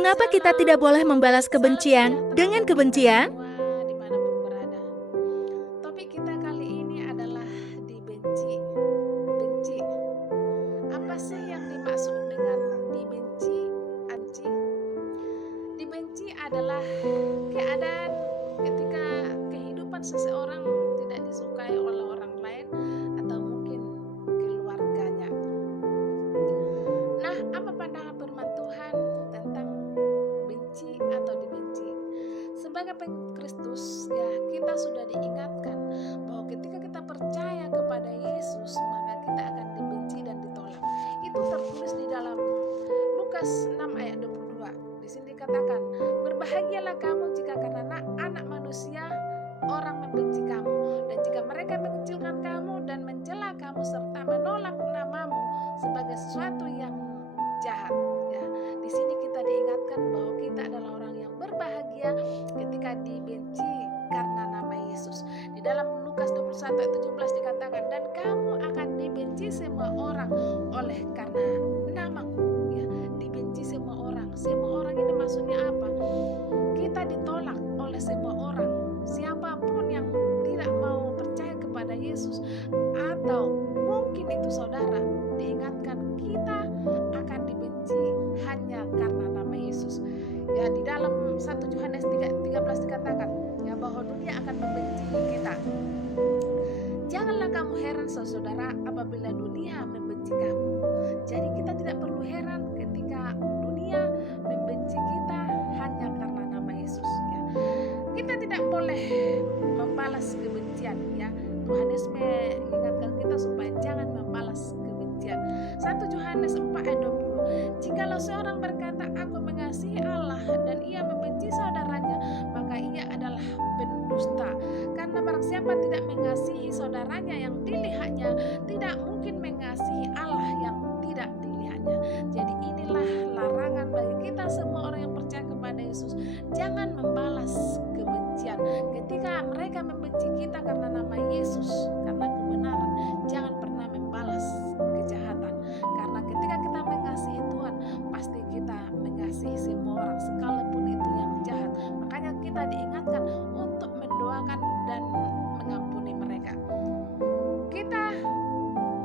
Mengapa kita tidak boleh membalas kebencian dengan kebencian? Semua dimanapun berada. Topik kita kali ini adalah dibenci. Benci. Apa sih yang dimaksud dengan dibenci, Anci? Dibenci adalah keadaan ketika kehidupan seseorang tidak disukai oleh orang lain atau mungkin keluarganya. Nah, apa pandangan firman Tuhan tentang benci atau dibenci? Sebagai pengikut Kristus, ya kita sudah diingatkan bahwa ketika kita percaya kepada Yesus, maka kita akan dibenci dan ditolak. Itu tertulis di dalam Lukas 6 ayat 22. Di sini dikatakan, "Berbahagialah kamu jika karena anak manusia orang membenci kamu, dan jika mereka mengecilkan kamu dan mencela kamu serta menolak namamu sebagai sesuatu yang jahat." Ya, di sini kita diingatkan bahwa kita adalah orang yang berbahagia ketika dibenci karena nama Yesus. Di dalam Lukas 21 ayat 17 dikatakan, "Dan kamu akan dibenci semua orang oleh karena namaku." Ya, dibenci semua orang. Semua orang ini maksudnya apa? Kita ditolak oleh semua orang. Siapapun yang tidak mau percaya kepada Yesus atau mungkin itu saudara, diingatkan kita akan dibenci hanya karena nama Yesus. Ya, di dalam 1 Yohanes 3:13 dikatakan ya bahwa dunia akan membenci kita. Janganlah kamu heran saudara apabila dunia membenci kamu. Jadi kita tidak perlu heran ketika dunia membenci kita hanya karena nama Yesus, ya. Kita tidak boleh membalas kebencian, ya. Tuhan Yesus mengingatkan kita supaya jangan membalas kebencian. 1 Yohanes 4 ayat 20. "Jikalau seorang berkata aku mengasihi Allah dan ia membenci saudaranya, maka ia adalah pendusta. Karena barang siapa tidak mengasihi saudaranya yang dilihatnya, tidak mungkin mengasihi Allah yang tidak dilihatnya." Jadi inilah larangan bagi kita semua orang yang percaya kepada Yesus. Jangan membalas kebencian. Ketika mereka membenci kita karena nama Yesus, karena kebenaran, jangan pernah membalas kejahatan. Karena ketika kita mengasihi Tuhan, pasti kita mengasihi semua orang, sekalipun itu yang jahat. Makanya kita diingatkan untuk mendoakan dan mengampuni mereka. Kita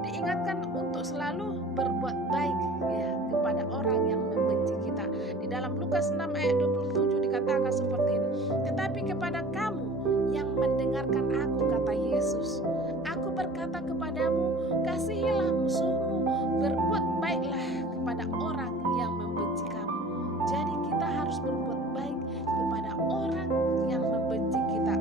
diingatkan untuk selalu berbuat baik, ya, kepada orang yang membenci kita. Di dalam Lukas 6 ayat 27 dikatakan seperti ini, "Tetapi kepada kamu yang mendengarkan aku," kata Yesus, "aku berkata kepadamu, kasihilah musuhmu, berbuat baiklah kepada orang yang membenci kamu." Jadi kita harus berbuat baik kepada orang yang membenci kita.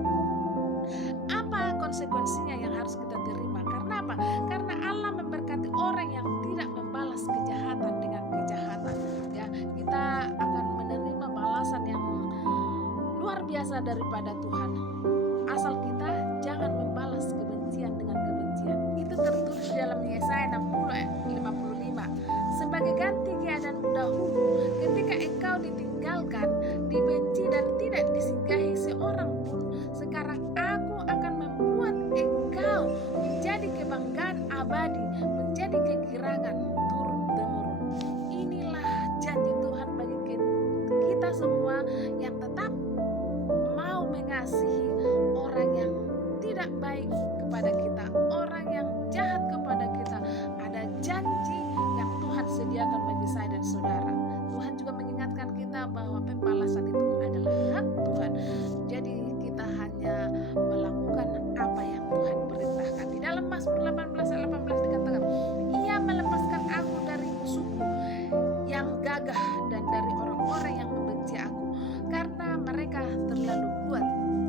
Apa konsekuensinya yang harus kita terima? Karena apa? Karena Allah memberkati orang yang tidak membalas kejahatan dengan kejahatan. Ya, kita akan menerima balasan yang luar biasa daripada Tuhan. Asal kita jangan membalas kebencian dengan kebencian. Itu tertulis dalam Yesaya 60 ayat 55. "Sebagai ganti keadaan dahulu, ketika engkau ditinggalkan, dibenci dan tidak disinggahi seorang pun, sekarang aku akan membuat engkau menjadi kebanggaan abadi, menjadi kegirangan turun-temurun." Inilah janji Tuhan bagi kita semua yang tetap mau mengasihi orang yang tidak baik kepada kita, orang yang jahat kepada kita. Ada janji yang Tuhan sediakan bagi saya dan saudara. Tuhan juga mengingatkan kita bahwa pembalasan itu adalah hak Tuhan. Jadi kita hanya melakukan apa yang Tuhan perintahkan. Di dalam Mazmur 18 ayat 18 dikatakan, "Ia melepaskan aku dari musuhku yang gagah dan dari orang-orang yang membenci aku, karena mereka terlalu kuat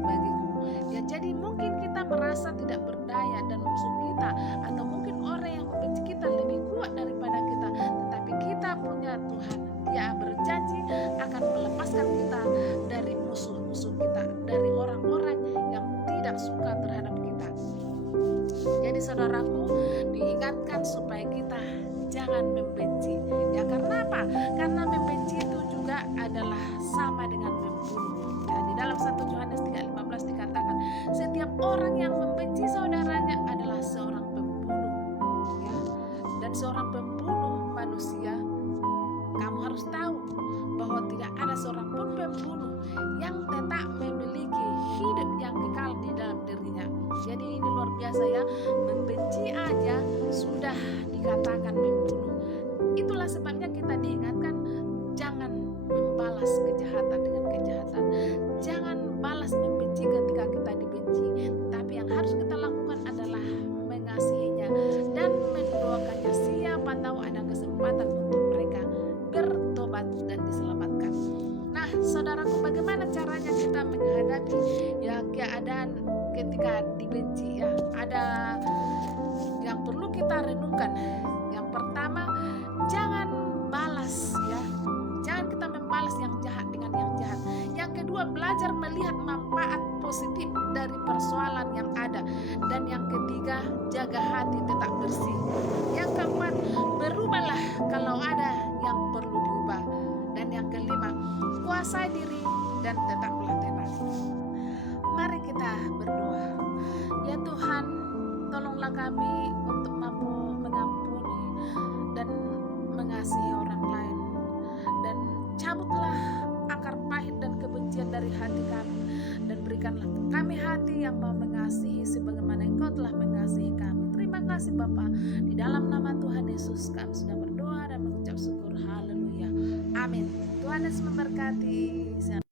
bagiku." Ya, jadi mungkin kita merasa tidak berdaya dan musuh kita, atau mungkin orang yang membenci kita lebih kuat daripada kita, tetapi kita punya Tuhan. Dia berjanji akan melepaskan kita dari musuh-musuh kita, dari orang-orang yang tidak suka terhadap kita. Jadi saudaraku, diingatkan supaya kita jangan membenci. Ya, karena apa? Karena membenci itu juga adalah sama dengan membunuh. Ya, di dalam 1 Yohanes 3:15 dikatakan, "Setiap orang yang membenci saudaranya adalah seorang pembunuh." Ya, dan seorang pembunuh manusia, kamu harus tahu bahwa tidak ada seorang pun pembunuh yang tetap memiliki hidup yang kekal di dalam dirinya. Jadi ini luar biasa ya, membenci aja sudah dikatakan membunuh. Itulah sebabnya kita diingatkan, jangan membalas kejahatan dengan kejahatan, jangan balas membenci ketika kita dibenci. Tapi yang harus kita lakukan adalah mengasihinya dan mendoakannya. Siapa tahu ada kesempatan untuk mereka bertobat dan diselamatkan. Nah, saudaraku, bagaimana caranya kita menghadapi ya keadaan ketika dibenci ya? Ada yang perlu kita renungkan. Yang pertama, jangan balas ya. Jangan kita membalas yang jahat dengan yang jahat. Yang kedua, belajar melihat manfaat positif dari persoalan yang ada. Dan yang ketiga, jaga hati tetap bersih. Yang keempat, berubahlah kalau ada yang perlu diubah. Dan yang kelima, kuasai diri dan tetaplah tenang. Mari kita berdoa. Ya Tuhan, tolonglah kami untuk mampu mengampuni dan mengasihi orang lain. Dan cabutlah akar pahit dan kebencian dari hati kami. Dan berikanlah kami hati yang mau mengasihi sebagaimana Engkau telah mengasihi kami. Terima kasih Bapa. Di dalam nama Tuhan Yesus kami sudah berdoa dan mengucap syukur. Haleluya. Amin. Tuhan Yesus memberkati.